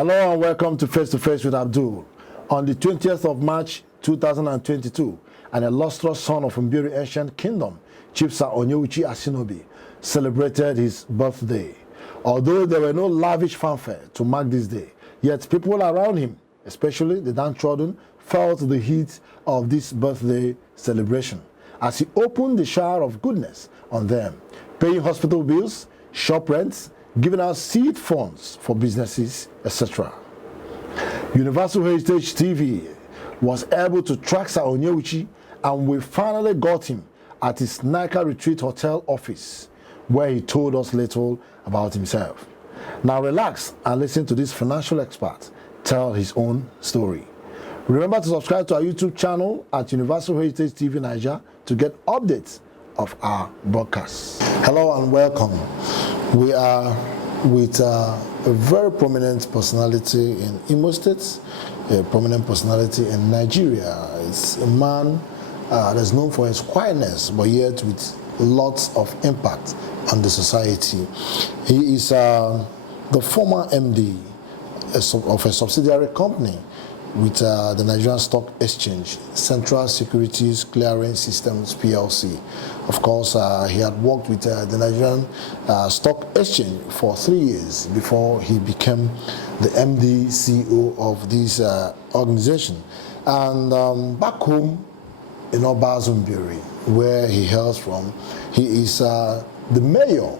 Hello and welcome to Face with Abdul. On the 20th of March 2022, an illustrious son of Mbieri ancient kingdom, Chief Sir Onyewuchi Asinobi, celebrated his birthday. Although there were no lavish fanfare to mark this day, yet people around him, especially the downtrodden, felt the heat of this birthday celebration as he opened the shower of goodness on them, paying hospital bills, shop rents, giving out seed funds for businesses, etc. Universal Heritage TV was able to track Sir Onyewuchi, and we finally got him at his Nika Retreat Hotel office, where he told us little about himself. Now relax and listen to this financial expert tell his own story. Remember to subscribe to our YouTube channel at Universal Heritage TV Niger to get updates of our broadcasts. Hello and welcome. We are with a very prominent personality in Imo State, a prominent personality in Nigeria. It's a man that's known for his quietness, but yet with lots of impact on the society. He is the former MD of a subsidiary company with the Nigerian Stock Exchange, Central Securities Clearing Systems PLC. Of course, he had worked with the Nigerian Stock Exchange for 3 years before he became the MD CEO of this organization. And back home in Mbieri, where he hails from, he is the mayor,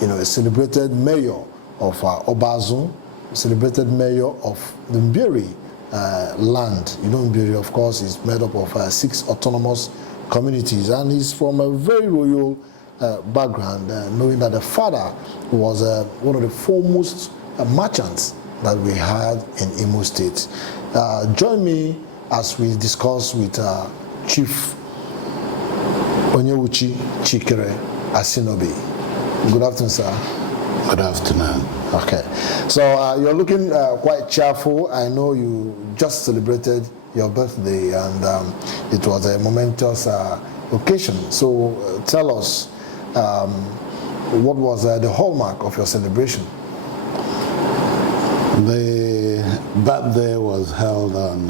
a celebrated mayor of Obazun, celebrated mayor of the Mbieri land. Mbieri, of course, is made up of 6 autonomous communities, and he's from a very royal background, knowing that the father was one of the foremost merchants that we had in Imo State. Join me as we discuss with Chief Onyewuchi Asinobi. Good afternoon, sir. Good afternoon. Okay, so you're looking quite cheerful. I know you just celebrated your birthday, and it was a momentous occasion. So tell us, what was the hallmark of your celebration? The birthday was held on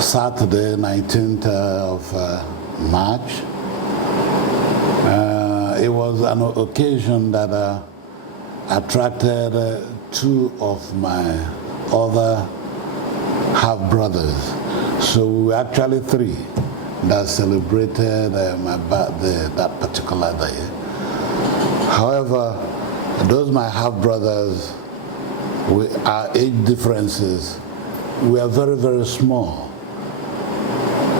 Saturday, 19th of March. It was an occasion that attracted 2 of my other half-brothers. So we were actually 3 that celebrated my birthday that particular day. However, those my half-brothers, our age differences were very, very small.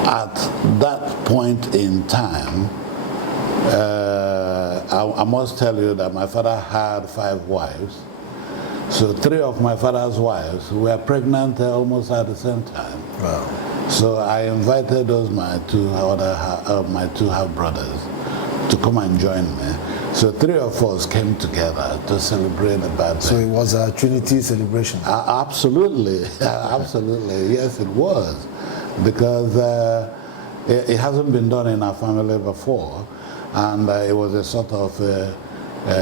At that point in time, I must tell you that my father had 5 wives. So 3 of my father's wives were pregnant almost at the same time. Wow. So I invited those my 2 half-brothers to come and join me. So 3 of us came together to celebrate the birthday. So it was a Trinity celebration? Absolutely, absolutely. Yes, it was. Because it hasn't been done in our family before. And it was a sort of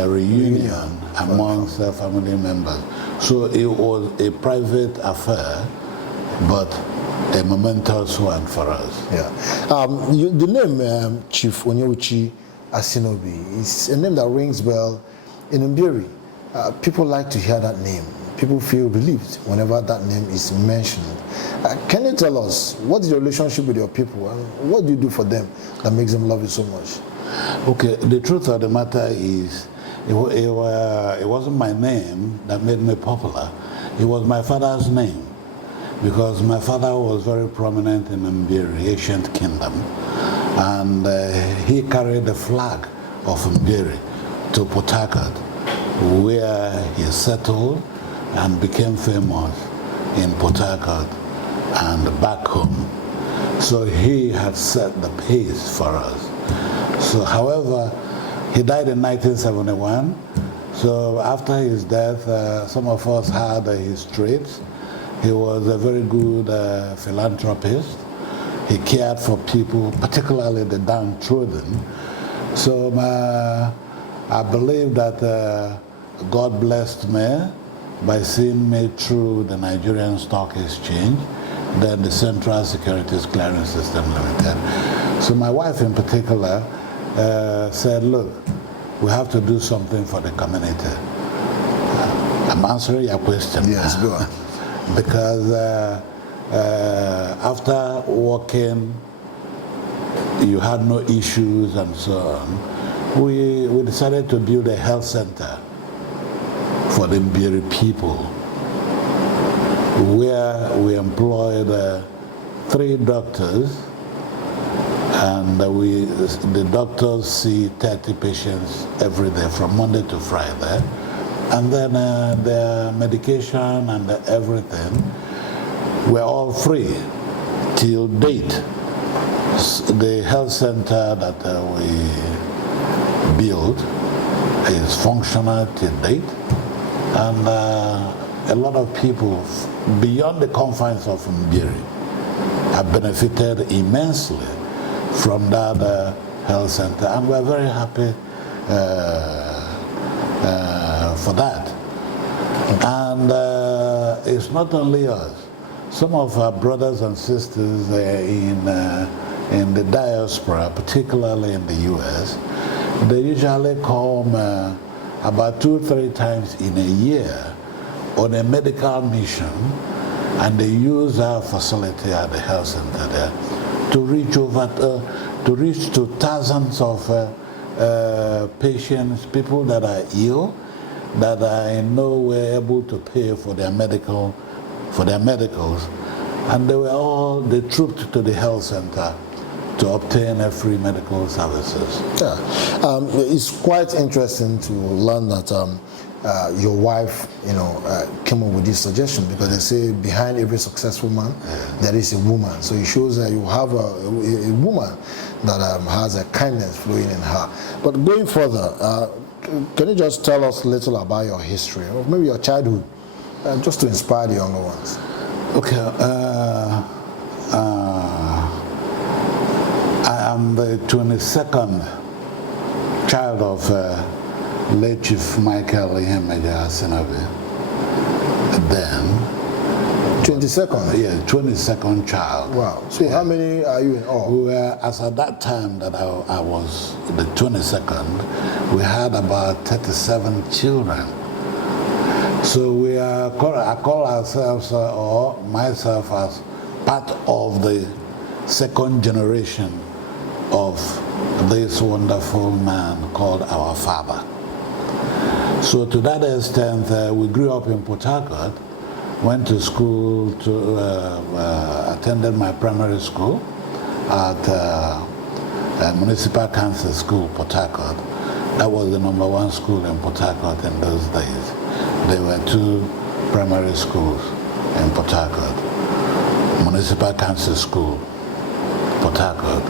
reunion amongst family members. So it was a private affair, but a momentous one for us. Yeah. The name Chief Onyewuchi Asinobi is a name that rings well in Mbieri. People like to hear that name. People feel relieved whenever that name is mentioned. Can you tell us, what is your relationship with your people, and what do you do for them that makes them love you so much? Okay, the truth of the matter is, it wasn't my name that made me popular. It was my father's name, because my father was very prominent in Mbieri, ancient kingdom, and he carried the flag of Mbieri to Port Harcourt, where he settled and became famous in Port Harcourt and back home. So he had set the pace for us. So, however, he died in 1971. So after his death, some of us had his traits. He was a very good philanthropist. He cared for people, particularly the downtrodden. So I believe that God blessed me by seeing me through the Nigerian Stock Exchange, then the Central Securities Clearing System Limited. So my wife in particular said, look, we have to do something for the community. I'm answering your question. Yes, go on. Because after working, you had no issues and so on, we decided to build a health center for the Mbieri people, where we employed 3 doctors, and the doctors see 30 patients every day from Monday to Friday, and then their medication and everything were all free till date. The health center that we built is functional till date, and a lot of people beyond the confines of Mbieri have benefited immensely from that health center, and we're very happy for that. And it's not only us. Some of our brothers and sisters in the diaspora, particularly in the US, they usually come about 2-3 times in a year on a medical mission, and they use our facility at the health center there to reach to thousands of patients, people that are ill, that are in no way able to pay for their medicals, and they trooped to the health center to obtain free medical services. Yeah, it's quite interesting to learn that your wife, came up with this suggestion, because they say behind every successful man there is a woman. So it shows that you have a woman that has a kindness flowing in her. But going further, can you just tell us a little about your history, or maybe your childhood, just to inspire the younger ones? Okay, I am the 22nd child of late Chief Michael Onyewuchi Asinobi. Then 22nd? Yeah, 22nd child. Wow. So yeah. How many are you in all? We were, as at that time that I was the 22nd, we had about 37 children. So I call ourselves, or myself, as part of the second generation of this wonderful man called our father. So to that extent, we grew up in Port Harcourt, went to school, attended my primary school at Municipal Council School, Port Harcourt. That was the #1 school in Port Harcourt in those days. There were 2 primary schools in Port Harcourt, Municipal Council School, Port Harcourt,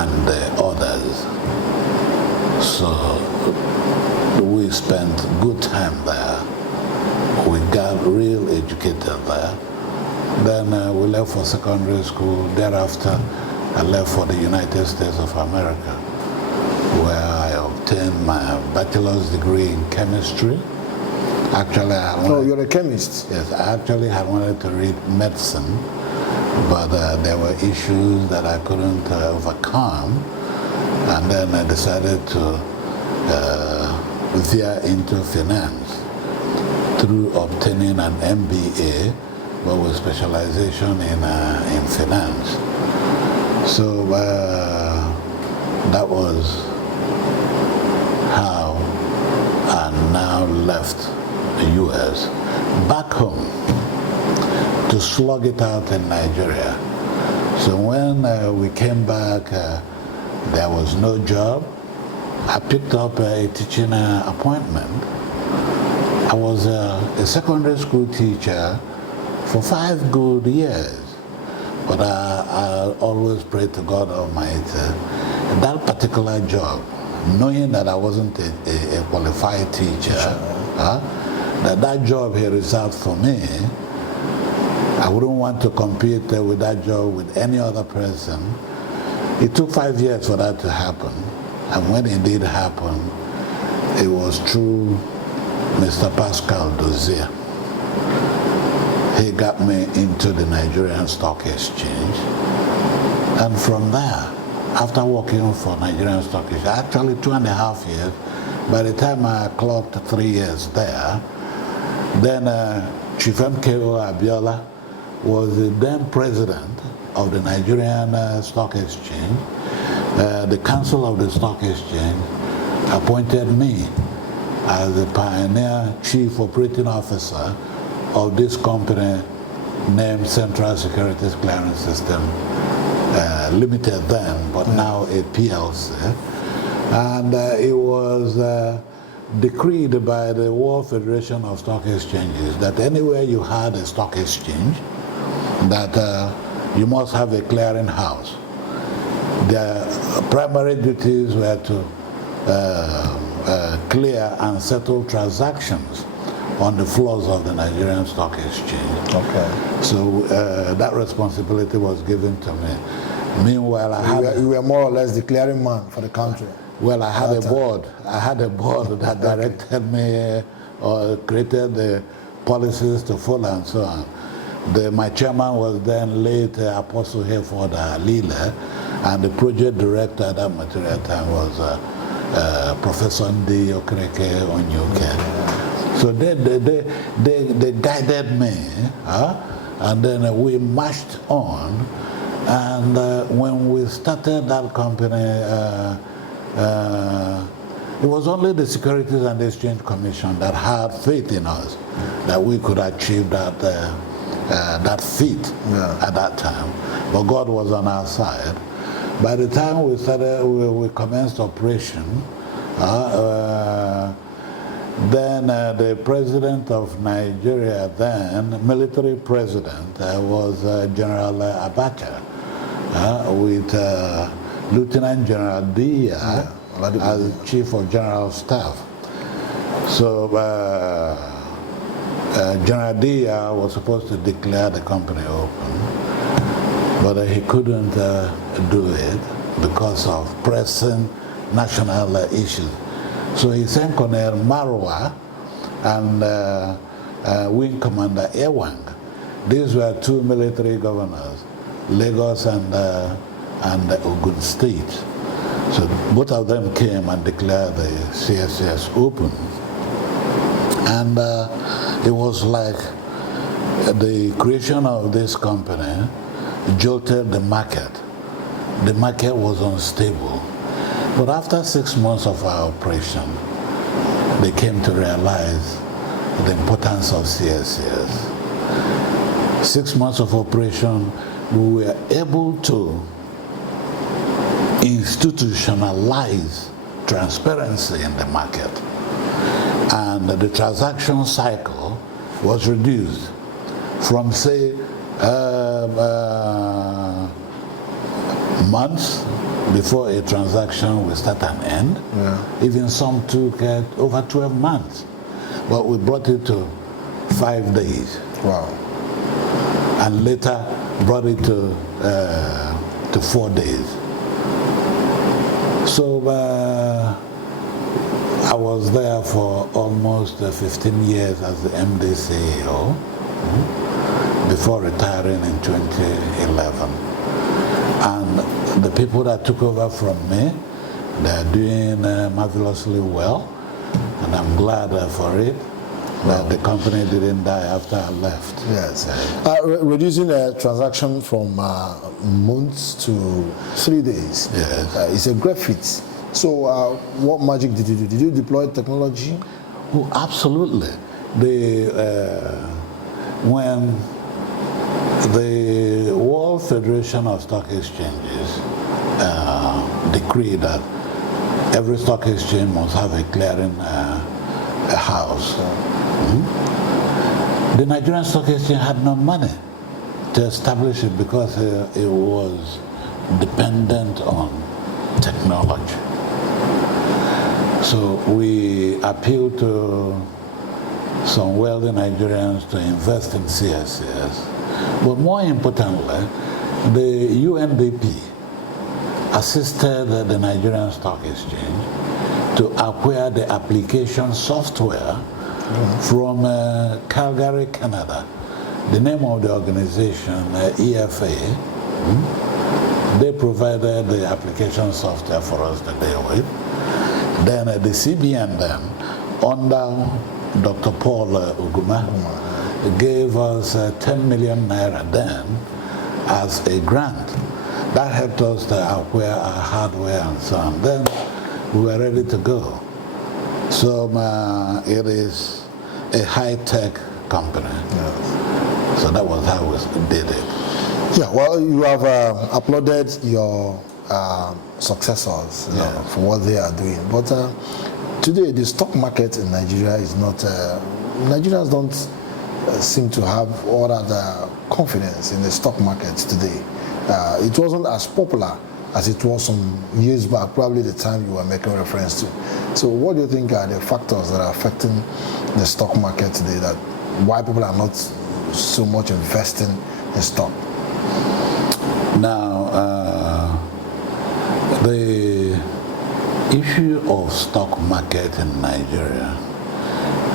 and the others. So we spent good time there. We got real educated there. Then we left for secondary school. Thereafter, I left for the United States of America, where I obtained my bachelor's degree in chemistry. Actually, you're a chemist? Yes, I actually had wanted to read medicine, but there were issues that I couldn't overcome, and then I decided to veer into finance through obtaining an MBA, but with specialization in finance. So that was how I now left the US back home to slug it out in Nigeria. So when we came back, there was no job. I picked up a teaching appointment. I was a secondary school teacher for 5 good years, but I always prayed to God Almighty. That particular job, knowing that I wasn't a qualified teacher, that job he reserved for me, I wouldn't want to compete with that job with any other person. It took 5 years for that to happen, and when it did happen, it was through Mr. Pascal Dozier. he got me into the Nigerian Stock Exchange. And from there, after working for Nigerian Stock Exchange, actually 2.5 years, by the time I clocked 3 years there, then Chief MKO Abiola was the then president of the Nigerian Stock Exchange. The Council of the Stock Exchange appointed me as the pioneer chief operating officer of this company named Central Securities Clearing System Limited then, but now a PLC. And it was decreed by the World Federation of Stock Exchanges that anywhere you had a stock exchange, that you must have a clearing house. Their primary duties were to clear and settle transactions on the floors of the Nigerian Stock Exchange. Okay. So that responsibility was given to me. Meanwhile, you were more or less the clearing man for the country. Well, I had a board. I had a board that directed me or created the policies to follow and so on. My chairman was then late Apostle Hayford Lile, and the project director at that material time was Professor Ndi Okereke Onyuke. So they guided me, and then we marched on. And when we started that company, it was only the Securities and Exchange Commission that had faith in us that we could achieve that feat at that time. But God was on our side. By the time we started, we commenced operation, then the president of Nigeria then, military president, was General Abacha, with Lieutenant General Dia as Chief of General Staff. So General Dia was supposed to declare the company open, but he couldn't do it because of pressing national issues. So he sent Colonel Marwa and Wing Commander Ewang. These were two military governors, Lagos and Ogun State. So both of them came and declared the CSCS open. And it was like the creation of this company jolted the market. The market was unstable. But after 6 months of our operation, they came to realize the importance of CSCS. 6 months of operation, we were able to institutionalize transparency in the market. And the transaction cycle was reduced from, say, months before a transaction will start and end. Even some took over 12 months. But we brought it to 5 days. Wow. And later brought it to 4 days. So I was there for almost 15 years as the MD CEO before retiring in 2011. And the people that took over from me, they're doing marvelously well, and I'm glad for it. That the company didn't die after I left. Yes. Reducing a transaction from months to 3 days. Yes. It's a great feat. So what magic did you do? Did you deploy technology? Oh, absolutely. When the World Federation of Stock Exchanges decreed that every stock exchange must have a clearing house, the Nigerian Stock Exchange had no money to establish it because it was dependent on technology. So we appealed to some wealthy Nigerians to invest in CSCS. But more importantly, the UNDP assisted the Nigerian Stock Exchange to acquire the application software from Calgary, Canada, The name of the organization, EFA, they provided the application software for us to deal with. Then the CBN then, under Dr. Paul Uguma, gave us 10 million naira then as a grant. That helped us to acquire our hardware and so on. Then we were ready to go. So it is a high-tech company. Yes. So that was how we did it. Yeah, well, you have applauded your successors for what they are doing. But today, the stock market in Nigeria is not, Nigerians don't seem to have all that confidence in the stock market today. It wasn't as popular as it was some years back, probably the time you were making reference to. So what do you think are the factors that are affecting the stock market today, that why people are not so much investing in stock? Now, the issue of stock market in Nigeria,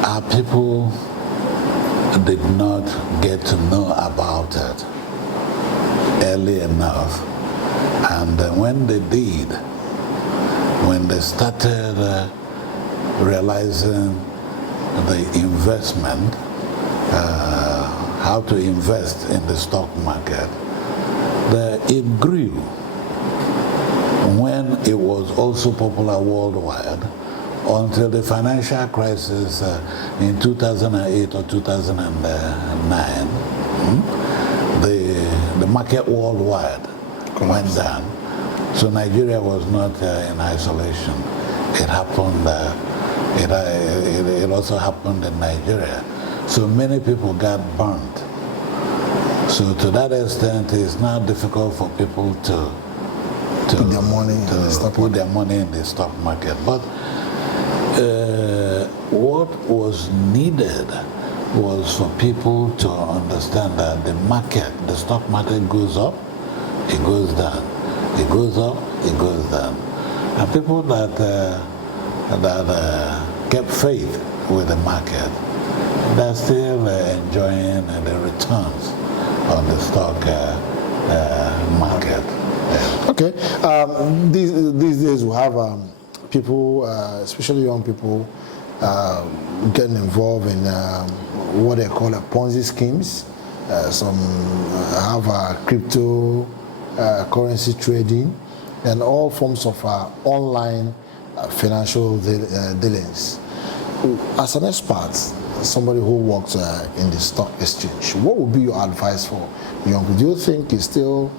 our people did not get to know about it early enough. And when they did, when they started realizing the investment, how to invest in the stock market, it grew. When it was also popular worldwide, until the financial crisis in 2008 or 2009, the market worldwide went down. So Nigeria was not in isolation. It happened. It also happened in Nigeria. So many people got burnt. So to that extent, it's now difficult for people to put their money in the stock market. But what was needed was for people to understand that the stock market goes up, it goes down, it goes up, it goes down. And people that kept faith with the market, they're still enjoying the returns on the stock market. Okay. These days we have people, especially young people, getting involved in what they call Ponzi schemes. Some have crypto currency trading and all forms of online financial dealings. As an expert, somebody who works in the stock exchange, what would be your advice for young people? Do you think it's still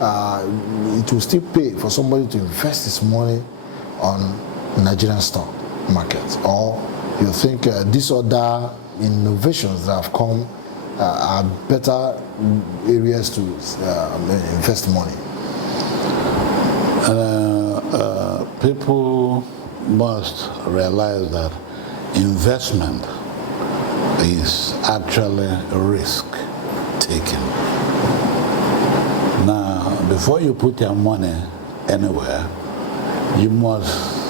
it will still pay for somebody to invest his money on Nigerian stock market, or you think these other innovations that have come are better areas to invest money? People must realize that investment is actually a risk taking. Now, before you put your money anywhere, you must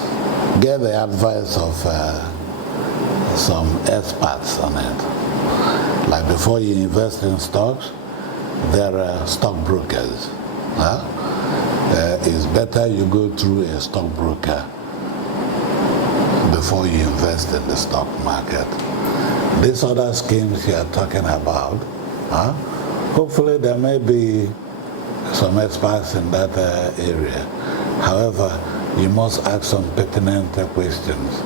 get the advice of some experts on it. Like before you invest in stocks, there are stockbrokers. It's better you go through a stockbroker before you invest in the stock market. These other schemes you are talking about, hopefully there may be some experts in that area. However, you must ask some pertinent questions.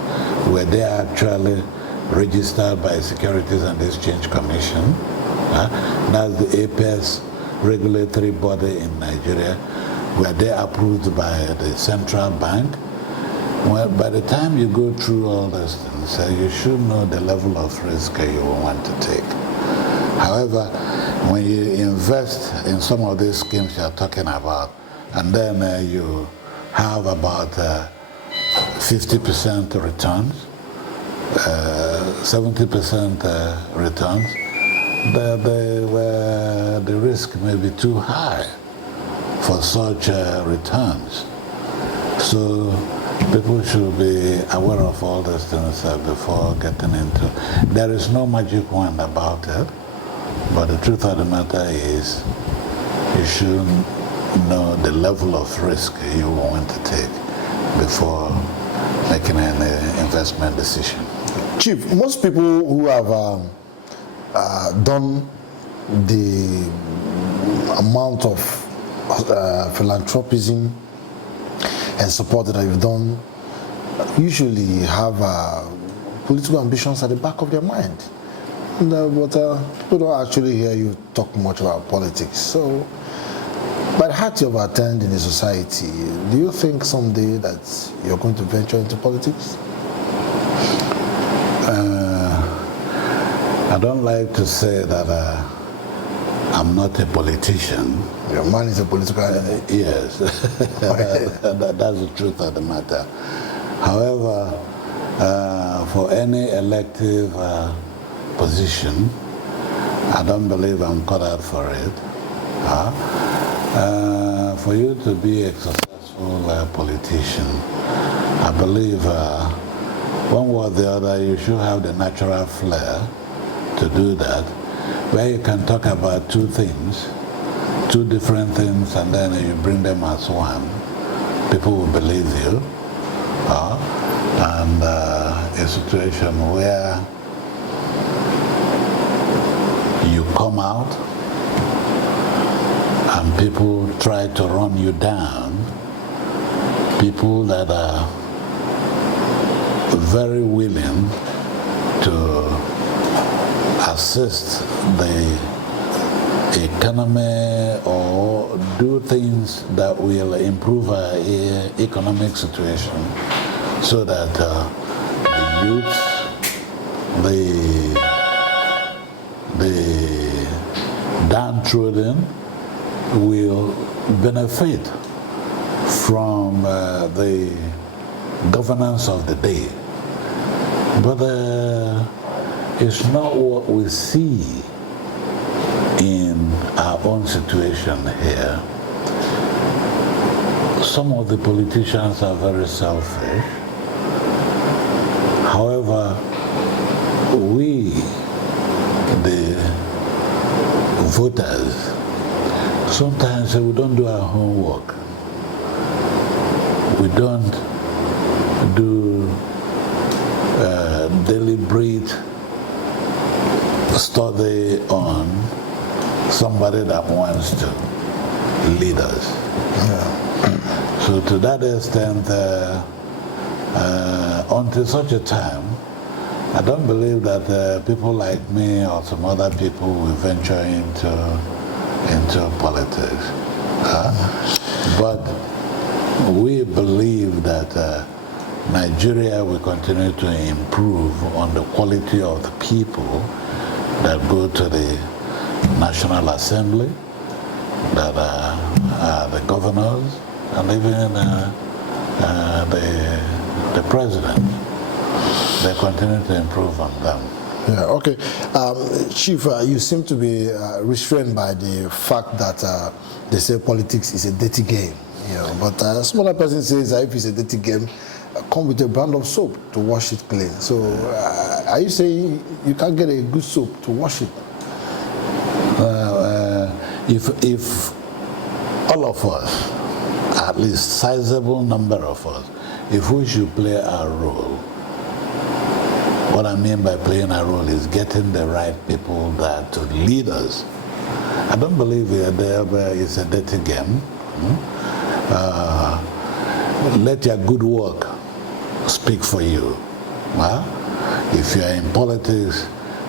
Were they actually registered by Securities and Exchange Commission? That's the apex regulatory body in Nigeria. Were they approved by the central bank? Well, by the time you go through all those things, you should know the level of risk you will want to take. However, when you invest in some of these schemes you're talking about, and then you have about 50% returns, 70% returns, the risk may be too high for such returns. So people should be aware of all those things before getting into it. There is no magic wand about it. But the truth of the matter is, you should know the level of risk you want to take before making an investment decision. Chief, most people who have done the amount of philanthropism and support that you've done usually have political ambitions at the back of their mind. But people don't actually hear you talk much about politics. So, by the heart you have attained in the society, do you think someday that you're going to venture into politics? I don't like to say that I'm not a politician. Your man is a political enemy. Yes, that's the truth of the matter. However, for any elective position, I don't believe I'm cut out for it. For you to be a successful politician, I believe one way or the other you should have the natural flair to do that, where you can talk about two things, two different things, and then you bring them as one. People will believe you. And a situation where you come out and people try to run you down, people that are very willing to assist the economy or do things that will improve our economic situation, so that the youth, the downtrodden will benefit from the governance of the day. But it's not what we see in our own situation here. Some of the politicians are very selfish. However, we, the voters, sometimes we don't do our homework. We don't do deliberate study on somebody that wants to lead us. Yeah. So to that extent, until such a time, I don't believe that people like me or some other people will venture into politics. But we believe that Nigeria will continue to improve on the quality of the people that go to the National Assembly, that are the governors, and even the president. They continue to improve on them. Yeah, okay. Chief, you seem to be restrained by the fact that they say politics is a dirty game. You know, but some other person says that if it's a dirty game, come with a brand of soap to wash it clean. So are you saying you can't get a good soap to wash it? If all of us, at least sizable number of us, if we should play our role, what I mean by playing our role is getting the right people that to lead us. I don't believe it's a dirty game. Let your good work speak for you. If you are in politics,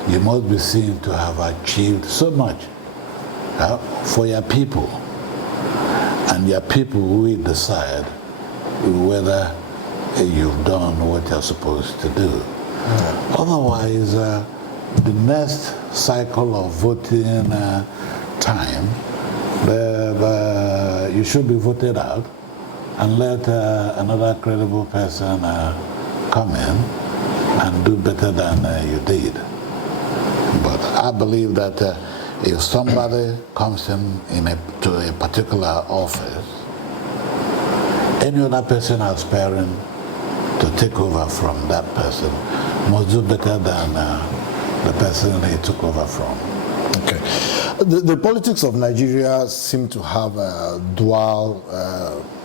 you must be seen to have achieved so much for your people. And your people will decide whether you've done what you're supposed to do. Otherwise, the next cycle of voting time, you should be voted out and let another credible person come in and do better than you did. But I believe that if somebody comes in to a particular office, any other person aspiring to take over from that person must do better than the person he took over from. Okay. The politics of Nigeria seem to have dual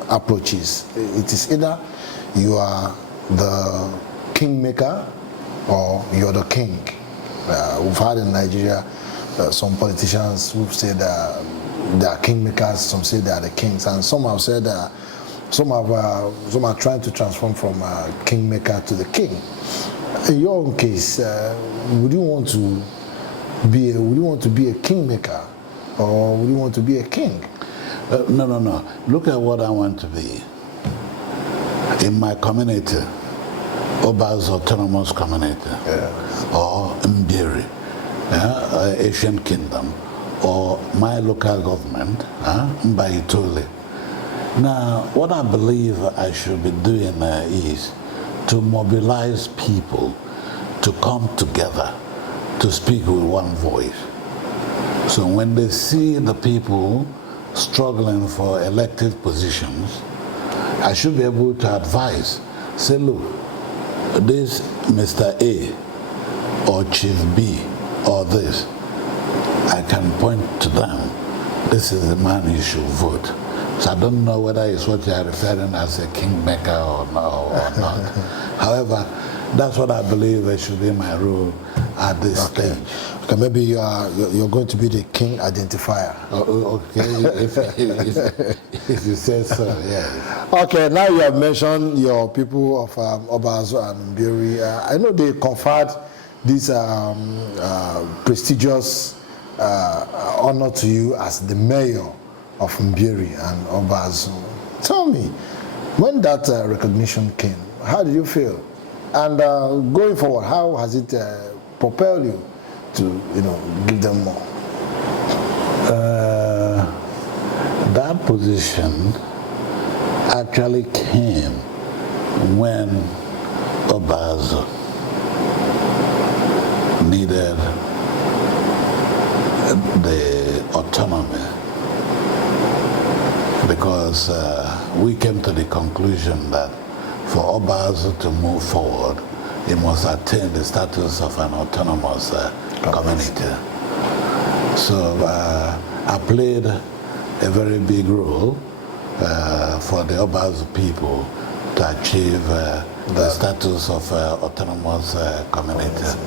approaches. It is either you are the kingmaker or you're the king. We've had in Nigeria some politicians who've said they are kingmakers, some say they are the kings, and some have said some are trying to transform from kingmaker to the king. In your own case, would you want to be a kingmaker, or would you want to be a king? No. Look at what I want to be. In my community, Oba's autonomous community, or Mbieri, Asian kingdom, or my local government, Mbieri. Now, what I believe I should be doing is to mobilize people to come together to speak with one voice. So when they see the people struggling for elective positions, I should be able to advise, say, look, this Mr. A or Chief B or this, I can point to them. This is the man you should vote. So I don't know whether it's what you are referring as a kingmaker or not. However, that's what I believe should be my role at this stage. Okay, maybe you're going to be the king identifier. Okay, if you say so, yeah. Okay, now you have mentioned your people of Obazo and Mbieri. I know they conferred this prestigious honor to you as the mayor of Mbieri and Obazo. Tell me, when that recognition came, how did you feel? And going forward, how has it propelled you to, give them more? That position actually came when Obazo needed the autonomy, because we came to the conclusion that for Obazo to move forward, he must attain the status of an autonomous community. So I played a very big role for the Obazo people to achieve the status of autonomous community.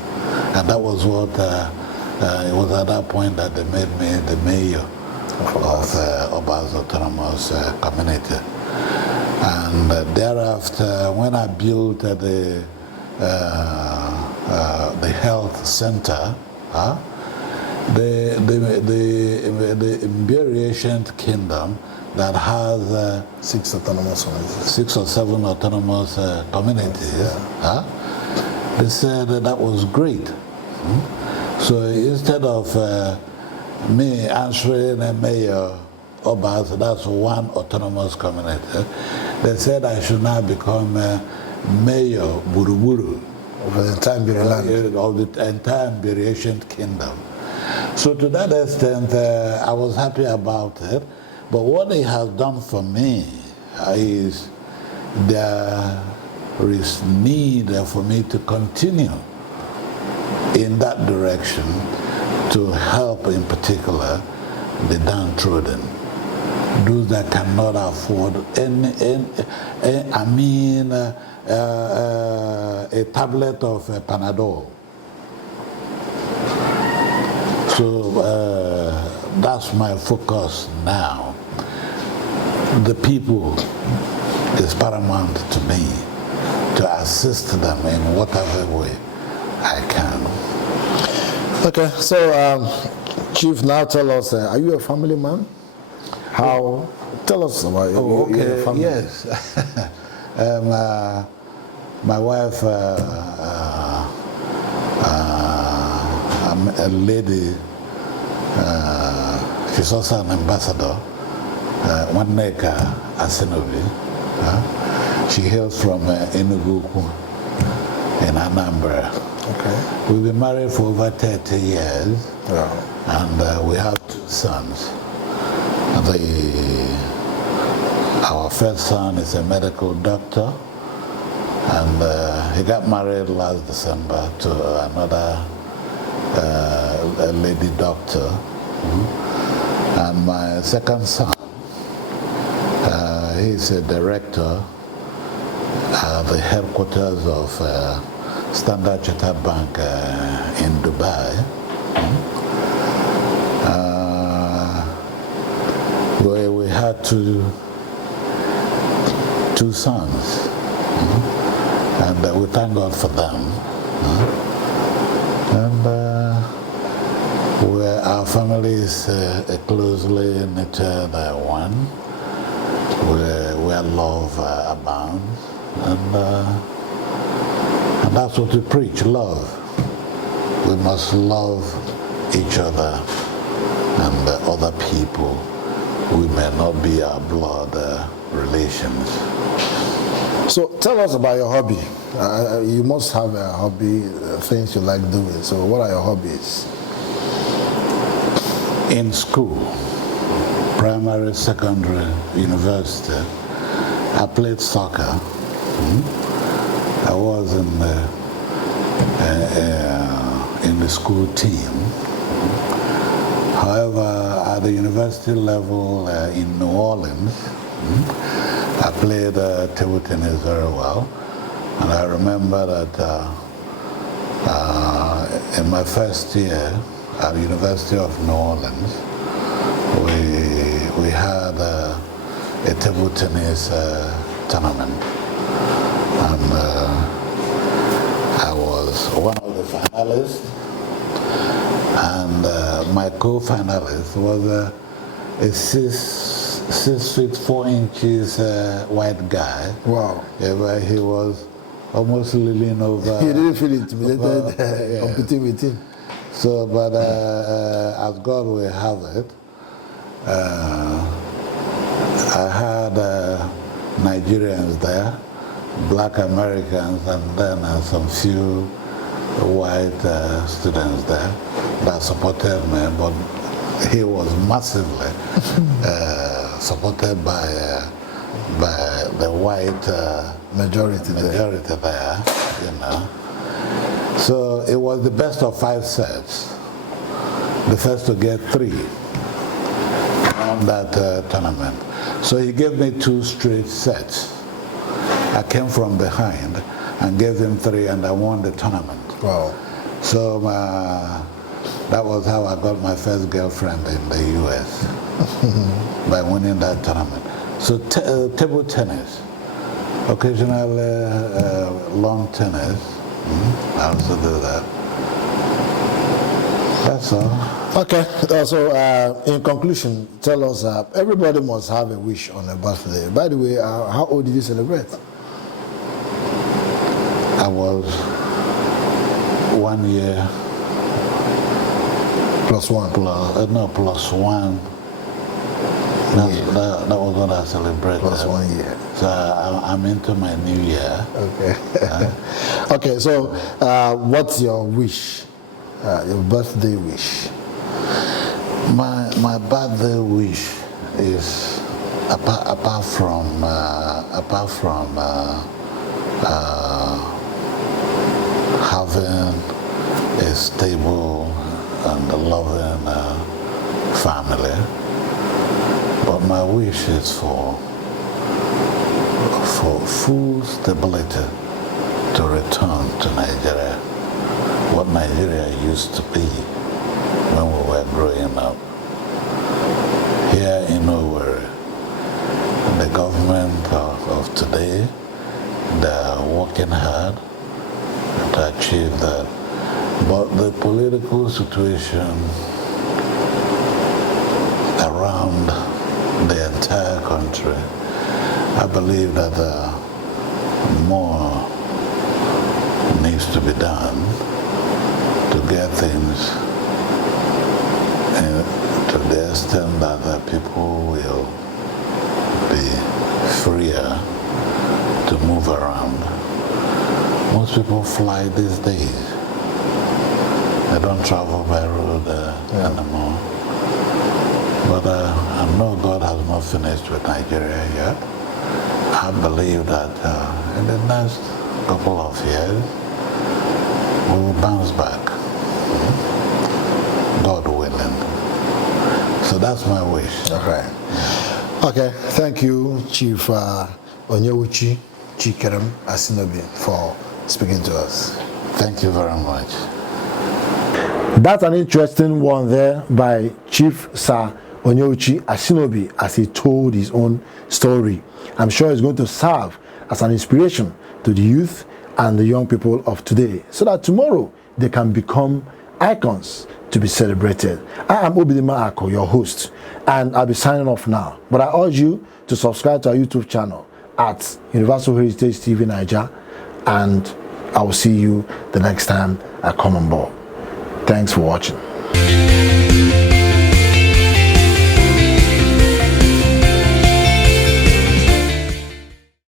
And that was what, it was at that point that they made me the mayor of Obazo autonomous community. And thereafter, when I built the health center, the Mbieri ancient kingdom that has 6 autonomous communities. 6 or 7 autonomous communities, they said that was great. So instead of me answering a mayor Obazo, that's one autonomous community, they said I should now become mayor Buruburu of the entire Mbieri land. Of the entire Mbieri ancient kingdom. So to that extent, I was happy about it. But what it has done for me is there is need for me to continue in that direction to help, in particular, the downtrodden, those that cannot afford a tablet of Panadol. So that's my focus now. The people is paramount to me, to assist them in whatever way I can. Okay, so Chief, now tell us, are you a family man? How? Tell us about your family. Yes. My wife, a lady, she's also an ambassador, Onyewuchi Asinobi. She hails from Enugu in Anambra. Okay. We've been married for over 30 years, and we have 2 sons. Our first son is a medical doctor, and he got married last December to another a lady doctor And my second son, he's a director at the headquarters of Standard Chartered Bank in Dubai. Where we had two sons, and we thank God for them. And our family is a closely knitted one, where love abounds, and that's what we preach: love. We must love each other and other people. We may not be our blood relations. So tell us about your hobby. You must have a hobby, things you like doing. So what are your hobbies? In school, primary, secondary, university, I played soccer. I was in the school team. However, at the university level in New Orleans, I played table tennis very well. And I remember that in my first year at the University of New Orleans, we had a table tennis tournament. And I was one of the finalists. And my co-finalist was a 6 feet 4 inches white guy. Wow. Yeah, but he was almost leaning over. You didn't feel intimidated competing with him? So, but as God will have it, I had Nigerians there, Black Americans, and then some few white students there that supported me, but he was massively supported by the white majority there, you know. So it was the best of 5 sets. The first to get 3 on that tournament. So he gave me 2 straight sets. I came from behind and gave him 3, and I won the tournament. Wow. So that was how I got my first girlfriend in the US, by winning that tournament. So table tennis, occasionally lawn tennis, I also do that. That's all. Okay, so in conclusion, tell us, everybody must have a wish on a birthday. By the way, how old did you celebrate? I was 1 year. Plus one. Plus one. That was what I celebrated. Plus 1 year. So I'm into my new year. Okay. Okay, so what's your wish, your birthday wish? My birthday wish is apart from having a stable and a loving family, but my wish is for full stability to return to Nigeria, what Nigeria used to be when we were growing up. Here in Owerri, the government of today, they're working hard to achieve that. But the political situation around the entire country, I believe that more needs to be done to get things to the extent that the people will be freer to move around. Most people fly these days. They don't travel by road anymore. But I know God has not finished with Nigeria yet. I believe that in the next couple of years, we will bounce back, God willing. So that's my wish. Okay. Okay, thank you, Chief Onyewuchi Asinobi, for speaking to us. Thank you very much. That's an interesting one there by Chief Sir Onyewuchi Asinobi as he told his own story. I'm sure it's going to serve as an inspiration to the youth and the young people of today so that tomorrow they can become icons to be celebrated. I am Obidima Ako, your host, and I'll be signing off now. But I urge you to subscribe to our YouTube channel at Universal Heritage TV Niger, and I will see you the next time I come on board. Thanks for watching.